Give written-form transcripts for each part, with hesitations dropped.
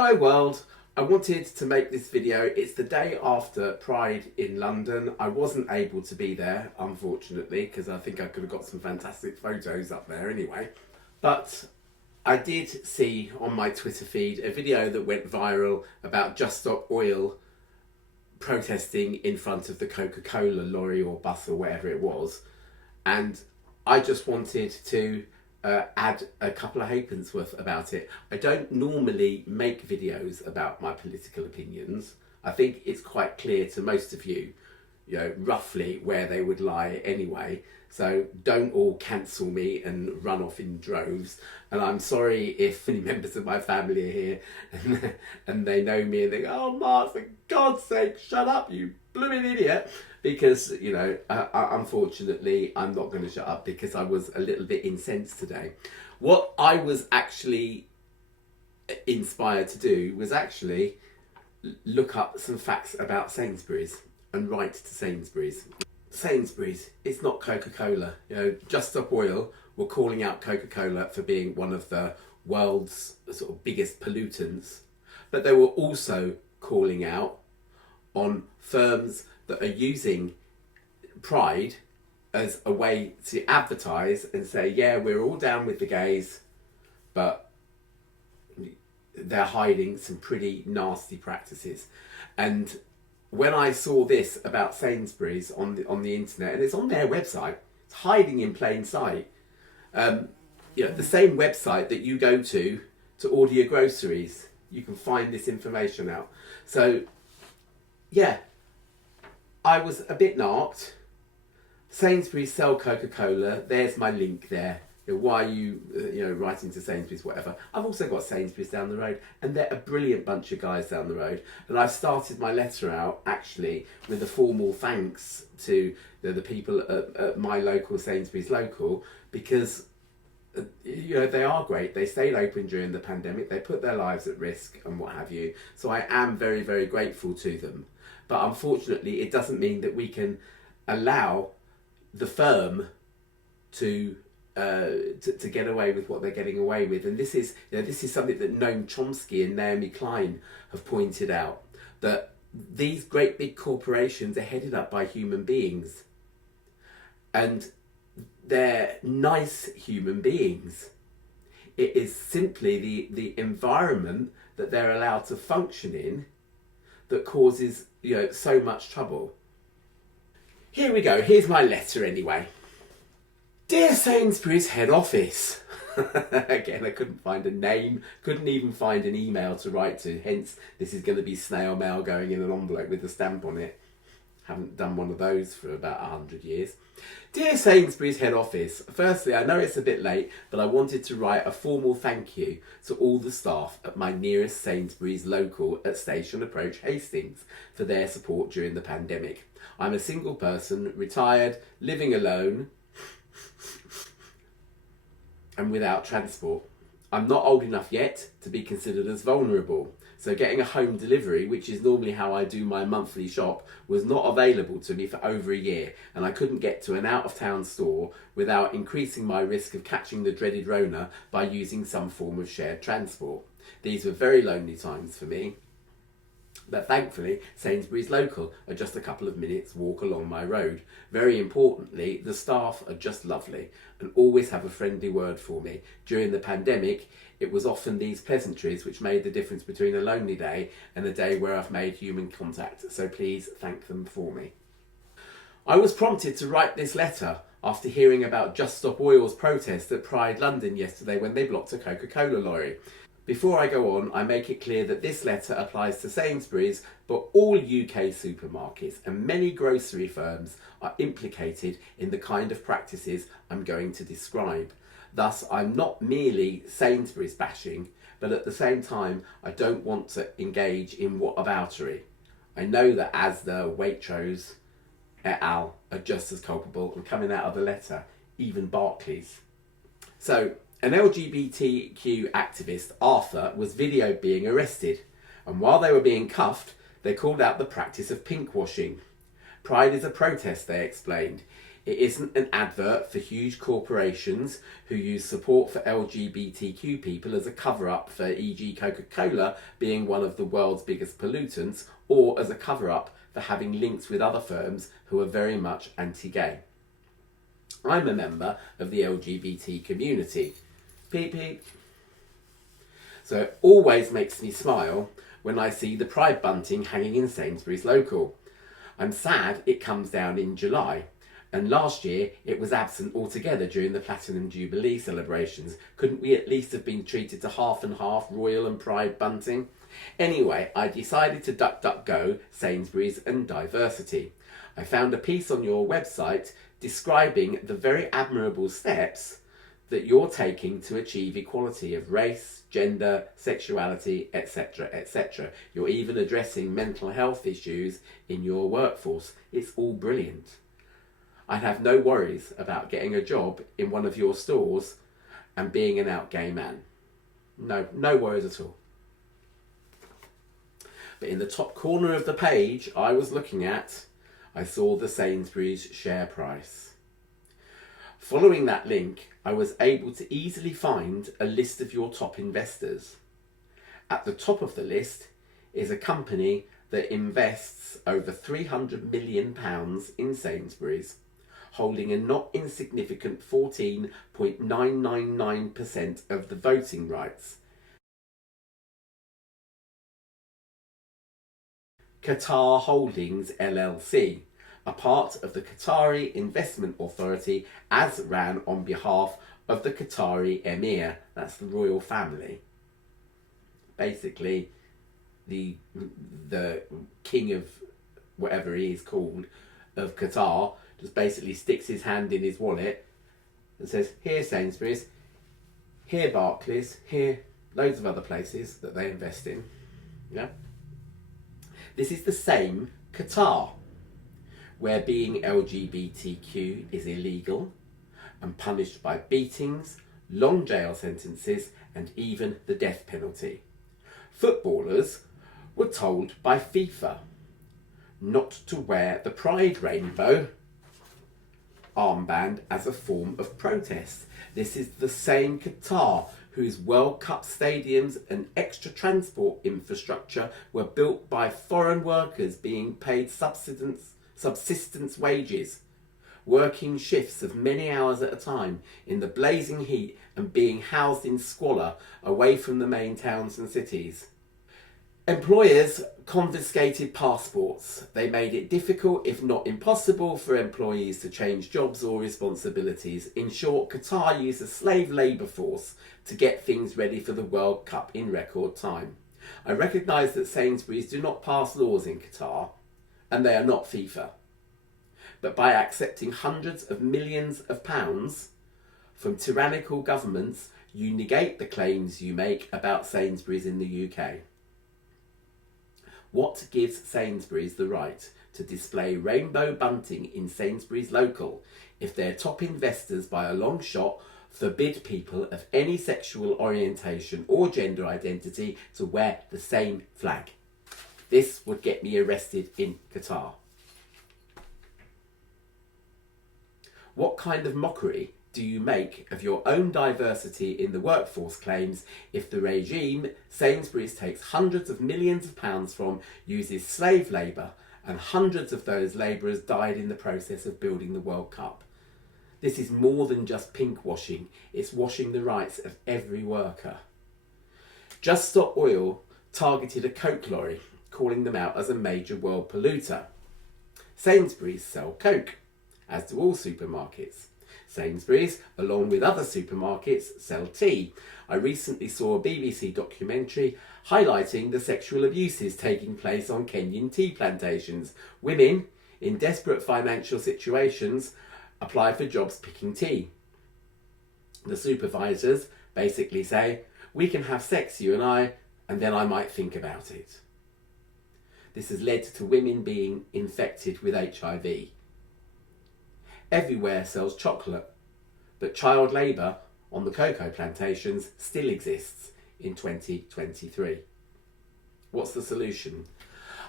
Hello world, I wanted to make this video. It's the day after Pride in London. I wasn't able to be there, unfortunately, because I think I could have got some fantastic photos up there anyway. But I did see on my Twitter feed a video that went viral about Just Stop Oil protesting in front of the Coca-Cola lorry or bus or whatever it was. And I just wanted to add a couple of halfpence worth about it. I don't normally make videos about my political opinions. I think it's quite clear to most of you, roughly where they would lie anyway. So don't all cancel me and run off in droves. And I'm sorry if any members of my family are here and they know me and they go, "Oh, Mark, for God's sake, shut up, you blooming idiot." Because, unfortunately, I'm not going to shut up because I was a little bit incensed today. What I was actually inspired to do was actually look up some facts about Sainsbury's and write to Sainsbury's. Sainsbury's, it's not Coca-Cola. Just Stop Oil were calling out Coca-Cola for being one of the world's sort of biggest pollutants, but they were also calling out on firms that are using Pride as a way to advertise and say, yeah, we're all down with the gays, but they're hiding some pretty nasty practices. And when I saw this about Sainsbury's on the internet, and it's on their website, it's hiding in plain sight. The same website that you go to order your groceries, you can find this information out. So, yeah, I was a bit narked. Sainsbury's sell Coca-Cola. There's my link there. Why are you, writing to Sainsbury's, whatever. I've also got Sainsbury's down the road, and they're a brilliant bunch of guys down the road. And I've started my letter out, actually, with a formal thanks to the people at my local Sainsbury's local, because, they are great. They stayed open during the pandemic. They put their lives at risk and what have you. So I am very, very grateful to them. But unfortunately, it doesn't mean that we can allow the firm to get away with what they're getting away with. And this is something that Noam Chomsky and Naomi Klein have pointed out, that these great big corporations are headed up by human beings, and they're nice human beings. It is simply the environment that they're allowed to function in that causes so much trouble. Here we go. Here's my letter anyway. Dear Sainsbury's head office. Again, I couldn't find a name, couldn't even find an email to write to, hence this is going to be snail mail going in an envelope with a stamp on it. Haven't done one of those for about 100 years. Dear Sainsbury's head office, firstly, I know it's a bit late, but I wanted to write a formal thank you to all the staff at my nearest Sainsbury's local at Station Approach Hastings for their support during the pandemic. I'm a single person, retired, living alone, and without transport. I'm not old enough yet to be considered as vulnerable, so getting a home delivery, which is normally how I do my monthly shop, was not available to me for over a year, and I couldn't get to an out-of-town store without increasing my risk of catching the dreaded Rona by using some form of shared transport. These were very lonely times for me. But thankfully, Sainsbury's local are just a couple of minutes walk along my road. Very importantly, the staff are just lovely and always have a friendly word for me. During the pandemic, it was often these pleasantries which made the difference between a lonely day and a day where I've made human contact. So please thank them for me. I was prompted to write this letter after hearing about Just Stop Oil's protest at Pride London yesterday when they blocked a Coca-Cola lorry. Before I go on, I make it clear that this letter applies to Sainsbury's, but all UK supermarkets and many grocery firms are implicated in the kind of practices I'm going to describe. Thus, I'm not merely Sainsbury's bashing, but at the same time, I don't want to engage in whataboutery. I know that Asda, Waitrose, et al. Are just as culpable, and coming out of the letter, even Barclays. So, an LGBTQ activist, Arthur, was videoed being arrested, and while they were being cuffed, they called out the practice of pinkwashing. Pride is a protest, they explained. It isn't an advert for huge corporations who use support for LGBTQ people as a cover-up for, e.g. Coca-Cola being one of the world's biggest pollutants, or as a cover-up for having links with other firms who are very much anti-gay. I'm a member of the LGBT community. Beep beep. So it always makes me smile when I see the Pride bunting hanging in Sainsbury's local. I'm sad it comes down in July, and last year it was absent altogether during the Platinum Jubilee celebrations. Couldn't we at least have been treated to half and half Royal and Pride bunting? Anyway, I decided to DuckDuckGo Sainsbury's and diversity. I found a piece on your website describing the very admirable steps that you're taking to achieve equality of race, gender, sexuality, etc., etc. You're even addressing mental health issues in your workforce. It's all brilliant. I'd have no worries about getting a job in one of your stores and being an out gay man. No worries at all. But in the top corner of the page I was looking at, I saw the Sainsbury's share price. Following that link, I was able to easily find a list of your top investors. At the top of the list is a company that invests over £300 million in Sainsbury's, holding a not insignificant 14.999% of the voting rights. Qatar Holdings LLC, a part of the Qatari Investment Authority, as ran on behalf of the Qatari Emir, that's the royal family. Basically, the king of whatever he is called, of Qatar, just basically sticks his hand in his wallet and says, here Sainsbury's, here Barclays, here loads of other places that they invest in. Yeah. This is the same Qatar, where being LGBTQ is illegal and punished by beatings, long jail sentences, and even the death penalty. Footballers were told by FIFA not to wear the Pride rainbow armband as a form of protest. This is the same Qatar whose World Cup stadiums and extra transport infrastructure were built by foreign workers being paid subsistence wages, working shifts of many hours at a time in the blazing heat and being housed in squalor away from the main towns and cities. Employers confiscated passports. They made it difficult, if not impossible, for employees to change jobs or responsibilities. In short, Qatar used a slave labour force to get things ready for the World Cup in record time. I recognise that Sainsbury's do not pass laws in Qatar, and they are not FIFA. But by accepting hundreds of millions of pounds from tyrannical governments, you negate the claims you make about Sainsbury's in the UK. What gives Sainsbury's the right to display rainbow bunting in Sainsbury's local if their top investors by a long shot forbid people of any sexual orientation or gender identity to wear the same flag? This would get me arrested in Qatar. What kind of mockery do you make of your own diversity in the workforce claims if the regime Sainsbury's takes hundreds of millions of pounds from uses slave labour and hundreds of those labourers died in the process of building the World Cup? This is more than just pink washing, it's washing the rights of every worker. Just Stop Oil targeted a Coke lorry, calling them out as a major world polluter. Sainsbury's sell Coke, as do all supermarkets. Sainsbury's, along with other supermarkets, sell tea. I recently saw a BBC documentary highlighting the sexual abuses taking place on Kenyan tea plantations. Women in desperate financial situations apply for jobs picking tea. The supervisors basically say, we can have sex, you and then I might think about it. This has led to women being infected with HIV. Everywhere sells chocolate, but child labour on the cocoa plantations still exists in 2023. What's the solution?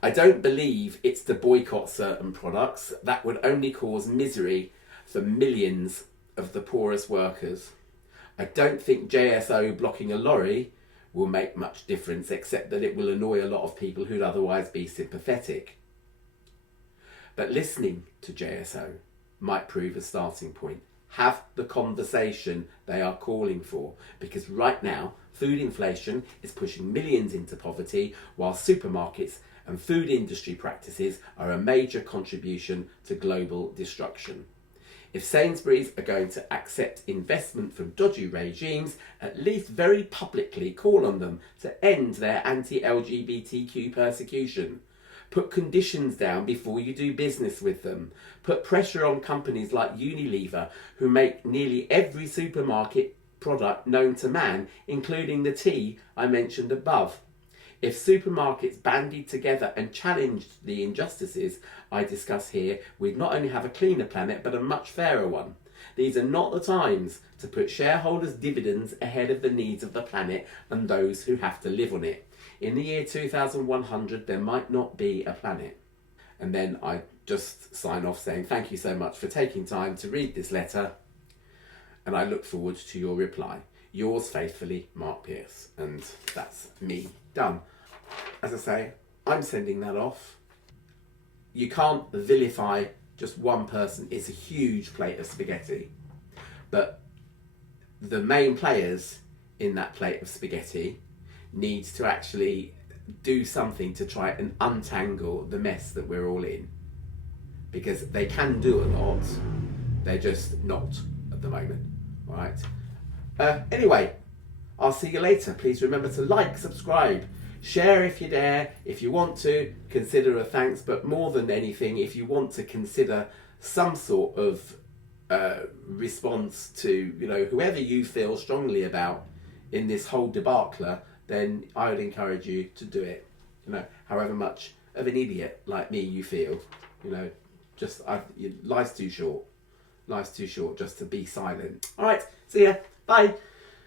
I don't believe it's to boycott certain products. That would only cause misery for millions of the poorest workers. I don't think JSO blocking a lorry will make much difference, except that it will annoy a lot of people who'd otherwise be sympathetic. But listening to JSO might prove a starting point. Have the conversation they are calling for, because right now food inflation is pushing millions into poverty, while supermarkets and food industry practices are a major contribution to global destruction. If Sainsbury's are going to accept investment from dodgy regimes, at least very publicly call on them to end their anti-LGBTQ persecution. Put conditions down before you do business with them. Put pressure on companies like Unilever, who make nearly every supermarket product known to man, including the tea I mentioned above. If supermarkets banded together and challenged the injustices I discuss here, we'd not only have a cleaner planet, but a much fairer one. These are not the times to put shareholders' dividends ahead of the needs of the planet and those who have to live on it. In the year 2100, there might not be a planet. And then I just sign off saying thank you so much for taking time to read this letter, and I look forward to your reply. Yours faithfully, Mark Pierce. And that's me done. As I say, I'm sending that off. You can't vilify just one person. It's a huge plate of spaghetti. But the main players in that plate of spaghetti need to actually do something to try and untangle the mess that we're all in. Because they can do a lot, they're just not at the moment. All right. Anyway, I'll see you later. Please remember to like, subscribe, share if you dare. If you want to, consider a thanks. But more than anything, if you want to consider some sort of response to, whoever you feel strongly about in this whole debacle, then I would encourage you to do it. However much of an idiot like me you feel, life's too short. Life's too short just to be silent. All right, see ya. Bye.